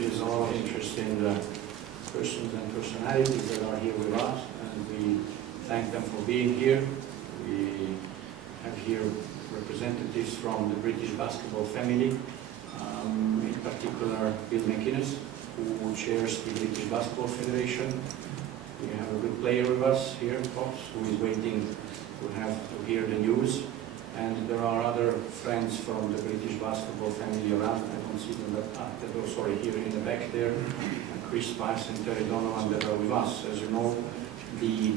is all interesting persons and personalities that are here with us, and we thank them for being here. We have here representatives from the British basketball family, in particular Bill McInnes, who chairs the British Basketball Federation. We have a good player with us here, Pops, who is waiting to hear the news. And there are other friends from the British basketball family around. I don't see them, but sorry, here in the back there, Chris Weiss and Terry Donovan that are with us. As you know, the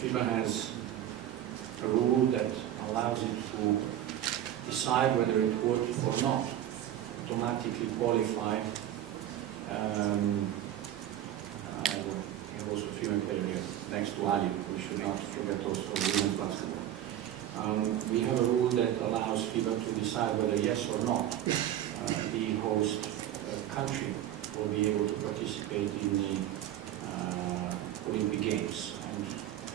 FIBA has a rule that allows it to decide whether it would or not automatically qualify. We have also a female player here, next to Ali. We should not forget also women's basketball. We have a rule that allows FIBA to decide whether yes or not the host country will be able to participate in the Olympic Games. And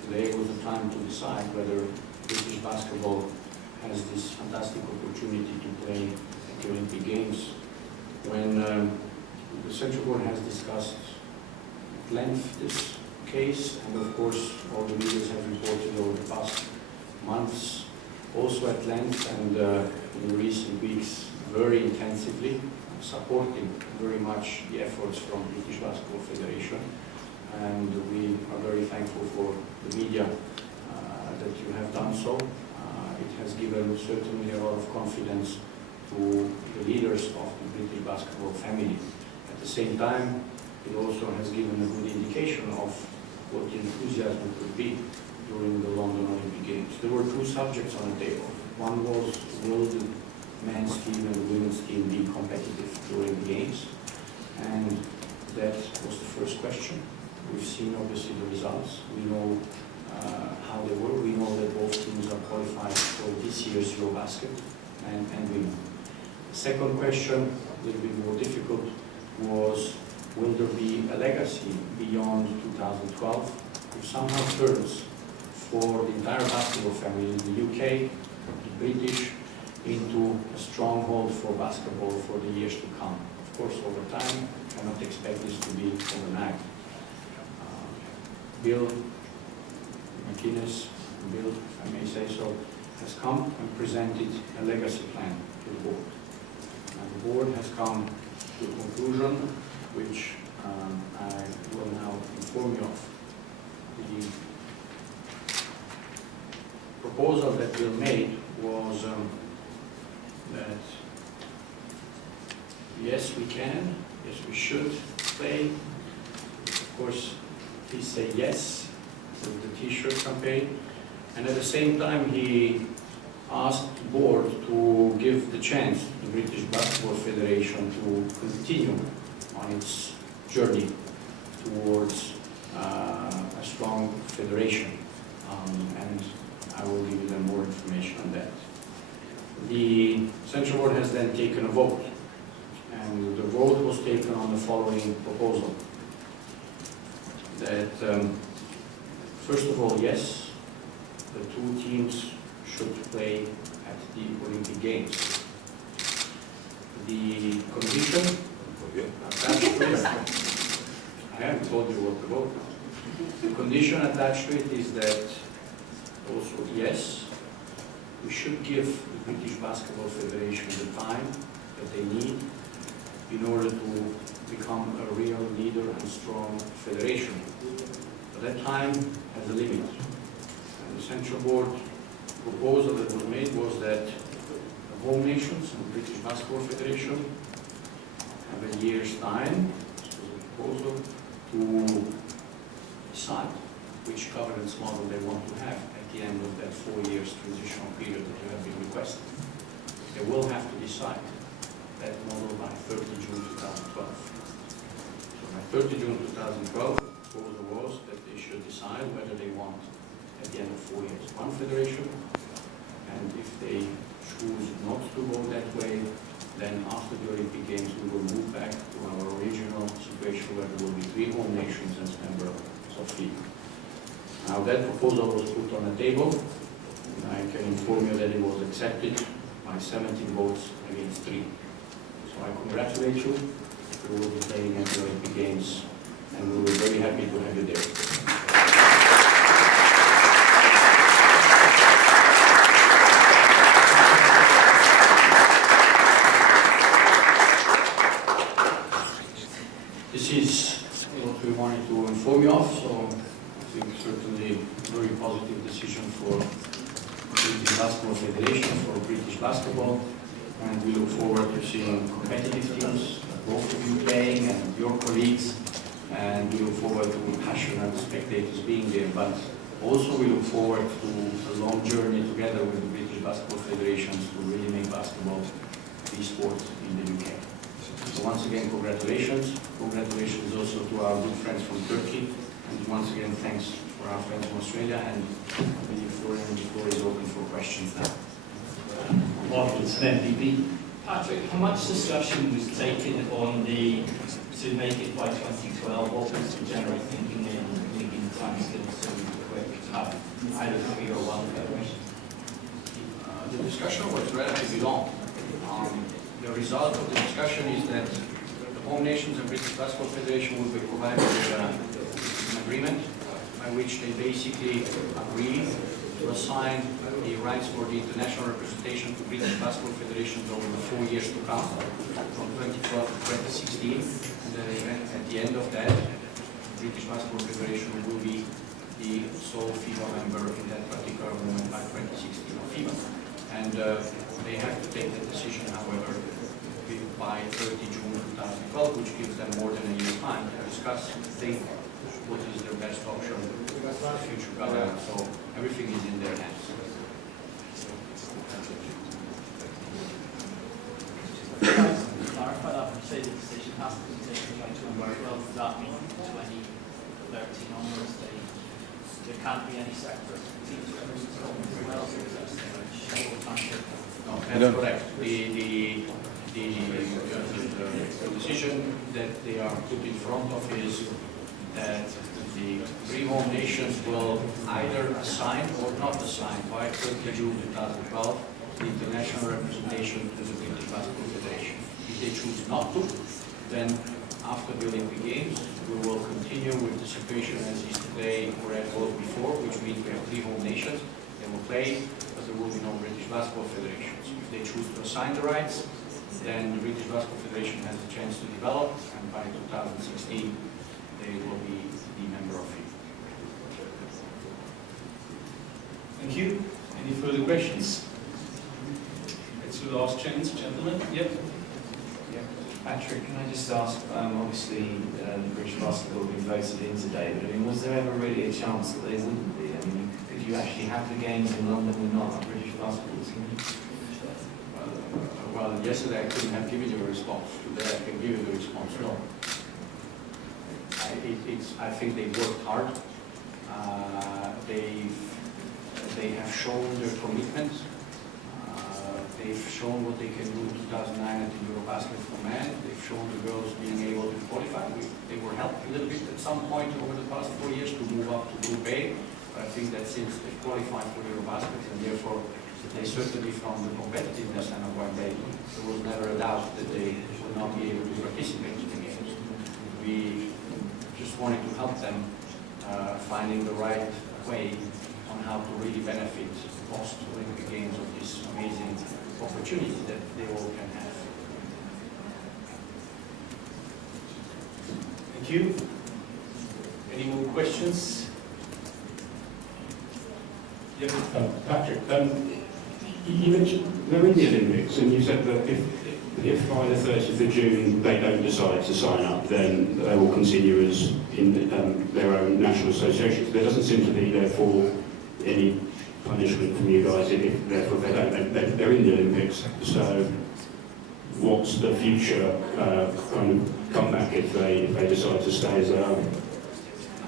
today was the time to decide whether British basketball has this fantastic opportunity to play at the Olympic Games. When the Central Board has discussed at length this case, and of course all the leaders have reported over the past months also at length, and in recent weeks very intensively, supporting very much the efforts from British Basketball Federation. And we are very thankful for the media that you have done so. It has given certainly a lot of confidence to the leaders of the British basketball family. At the same time, it also has given a good indication of what the enthusiasm could be during the London Olympic Games. There were two subjects on the table. One was, will the men's team and the women's team be competitive during the Games? And that was the first question. We've seen obviously the results. We know how they were. We know that both teams are qualified for this year's Eurobasket and women. The second question, a little bit more difficult, was will there be a legacy beyond 2012 which somehow turns for the entire basketball family in the UK, the British, into a stronghold for basketball for the years to come. Of course, over time, we cannot expect this to be overnight. Bill McInnes, Bill, if I may say so, has come and presented a legacy plan to the board. And the board has come to a conclusion which I will now inform you of. The proposal that Bill made was that yes, we can, yes, we should play. Of course, he said yes with the T-shirt campaign, and at the same time he asked the board to give the chance to the British Basketball Federation to continue on its journey towards a strong federation, and I will give you then more information on that. The Central Board has then taken a vote, and the vote was taken on the following proposal. That, first of all, yes, the two teams should play at the Olympic Games. The condition attached to it, I haven't told you what to vote now. The condition attached to it is that also, yes, we should give the British Basketball Federation the time that they need in order to become a real leader and strong federation. But that time has a limit. And the Central Board proposal that was made was that the home nations and the British Basketball Federation have a year's time, this was a proposal, to decide which governance model they want to have at the end of that 4 years transitional period that you have been requesting. They will have to decide that model by 30 June 2012. So by 30 June 2012, the proposal was that they should decide whether they want, at the end of 4 years, one federation, and if they choose not to go that way, then after the Olympic Games we will move back to our original situation where there will be 3 home nations as members of FIBA. Now that proposal was put on the table, and I can inform you that it was accepted by 17 votes against 3. So I congratulate you, You will be playing at the Olympic Games, and we were very happy to have you there. This is what we wanted to inform you of, so I think certainly very positive decision for British Basketball Federation, for British basketball, and we look forward to seeing competitive teams, both of you playing and your colleagues, and we look forward to passionate spectators being there, but also we look forward to a long journey together with the British Basketball Federations to really make basketball the sport in the UK. So once again, congratulations. Congratulations also to our good friends from Turkey, and once again, thanks for our friends from Australia, and the floor is open for questions now. Patrick, how much discussion was taken on to make it by 2012? What was the general thinking in making time skills so quick? Either for me or one federation? The discussion was relatively long. The result of the discussion is that the home nations and British Basketball Federation will be provided with an agreement by which they basically agree to assign the rights for the international representation to British Basketball Federations over the 4 years to come, from 2012 to 2016, and then at the end of that, the British Basketball Federation will be the sole FIBA member in that particular moment by 2016 of FIBA. And they have to take that decision, however, by 30 June 2012, which gives them more than a year's time to discuss and think what is their best option for the future government. So everything is in their hands. Clarify that when you say the decision has to be taken by 2012, does that mean 2013 onwards there can't be any separate teams representing as well? So is that short time? No, that's correct. The decision that they are put in front of is that the three home nations will either assign or not assign by 30 June 2012 the international representation to the British Basketball Federation. If they choose not to, then after the Olympic Games, we will continue with the situation as is today or as was before, which means we have three home nations. They will play, but there will be no British Basketball Federations. If they choose to assign the rights, then the British Basketball Federation has a chance to develop, and by 2016, they will be the member of FIBA. Thank you. Any further questions? It's the last chance, gentlemen. Yep. Patrick, can I just ask, obviously British basketball has been voted in today, but I mean, was there ever really a chance that they wouldn't be? I mean, could you actually have the games in London with not a British basketball team? Well, yesterday I couldn't have given you a response. Today I can give you the response. No. I think they worked hard. They have shown their commitment. They've shown what they can do in 2009 at the Eurobasket for men. They've shown the girls being able to qualify. They were helped a little bit at some point over the past 4 years to move up to Group A. But I think that since they've qualified for Eurobasket, and therefore they certainly from the competitiveness and of what there was never a doubt that they would not be able to participate in the games. We just wanted to help them finding the right way on how to really benefit post-Olympic Games of this amazing opportunity that they all can have. Thank you. Any more questions? Yeah. Patrick, you mentioned they're in the Olympics, and you said that if by the 30th of June they don't decide to sign up, then they will continue as in their own national associations. There doesn't seem to be, therefore, any punishment from you guys if therefore they don't. They're in the Olympics, so what's the future kind of comeback if they decide to stay as they are?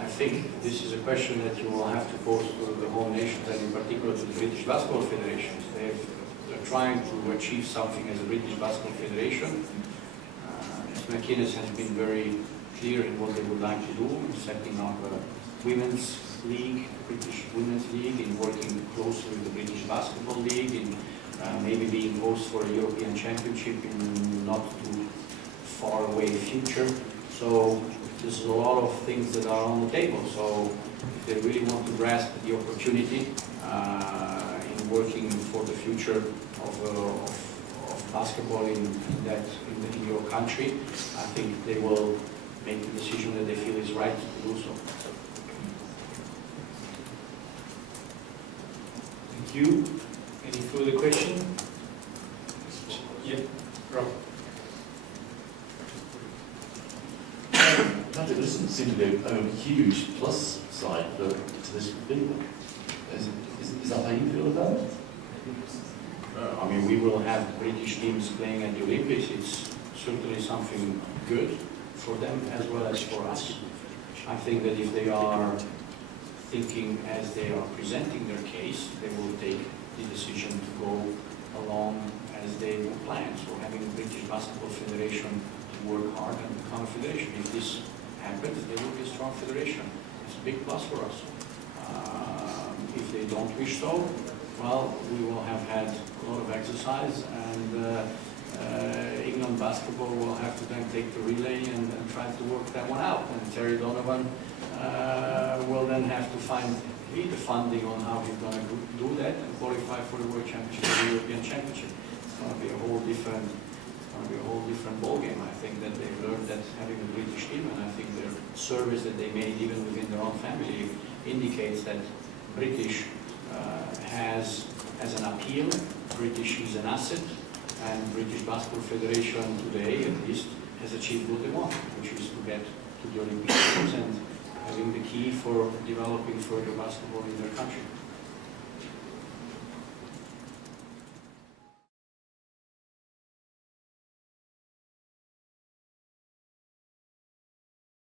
I think this is a question that you will have to pose to the home nations, and in particular to the British Basketball Federation. They're trying to achieve something as a British Basketball Federation. McInnes has been very clear in what they would like to do, in setting up a women's league, British Women's League, in working closely with the British Basketball League, in maybe being host for a European Championship in not too faraway future. So there's a lot of things that are on the table. So if they really want to grasp the opportunity in working for the future of basketball in your country, I think they will make the decision that they feel is right to do so. Thank you. Any further question? Yeah, Rob. Patrick, there doesn't seem to be a huge plus side to this FIBA. Is that how you feel about it? I mean, we will have British teams playing at the Olympics. It's certainly something good for them as well as for us. I think that if they are thinking as they are presenting their case, they will take the decision to go along as they plan. So having the British Basketball Federation to work hard and become a federation. If this happens, they will be a strong federation. It's a big plus for us. If they don't wish so, well, we will have had a lot of exercise, and England basketball will have to then take the relay and try to work that one out. And Terry Donovan will then have to find the funding on how he's going to do that and qualify for the World Championship or the European Championship. It's going to be a whole different ballgame. I think that they've learned that having a British team, and I think their service that they made even within their own family indicates that British has an appeal, British is an asset, and British Basketball Federation today at least has achieved what they want, which is to get to the Olympic Games and having the key for developing further basketball in their country.